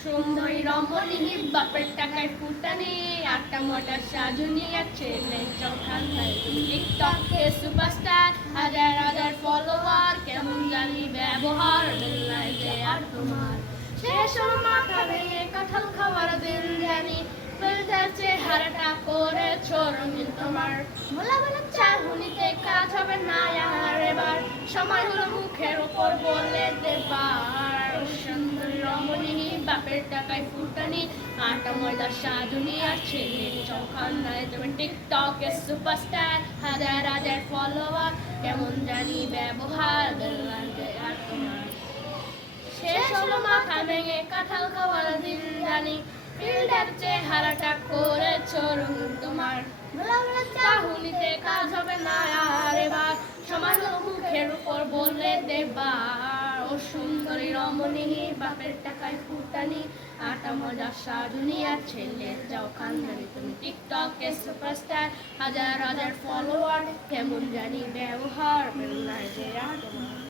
সুন্দরী রমণী বাপের টাকায় ফুটানি আটটা মোটা সাজুনি আর ছেলে চৌখান টিকটকে সুপারস্টার হাজার হাজার ফলোয়ার কেমন জানি ব্যবহার বেলায় যে আর তোমার শেষ হলো মাথা ভেঙে কাঁঠাল খাওয়ার দিন জানি ফিল্টার চেহারাটা করেছো রঙিন তোমার ভোলা ভোলা চাহুনিতে কাজ হবে না আর এবার সময় হলো মুখের উপর বলে দেবার সুন্দরী রমণী বাপের টাকায় ফুটানি আটা ময়দার সাজুনি আর ছেলে চৌখান নাই তুমি টিকটকে সুপারস্টার হাজার হাজার ফলোয়ার কেমন জানি ব্যবহার বেলাতে আর তোমার শেষ হলো মাথা ভেঙে কাঁঠাল খাওয়ার দিন জানি ফিল্ডার চেহারাটা করেছো রঙিন তোমার ভোলা ভোলা চাহুনিতে কাজ হবে না আর এবার সময় হলো মুখের উপর বলে দেবার ও সুন্দরী রমণী বাপের টাকায় ফুটানি আটা মজার সাজুনি আর ছেলে যাও খানদানি তুমি টিকটকে সুপারস্টার হাজার হাজার ফলোয়ার কেমন জানি ব্যবহার বেলায় যে আর তোমার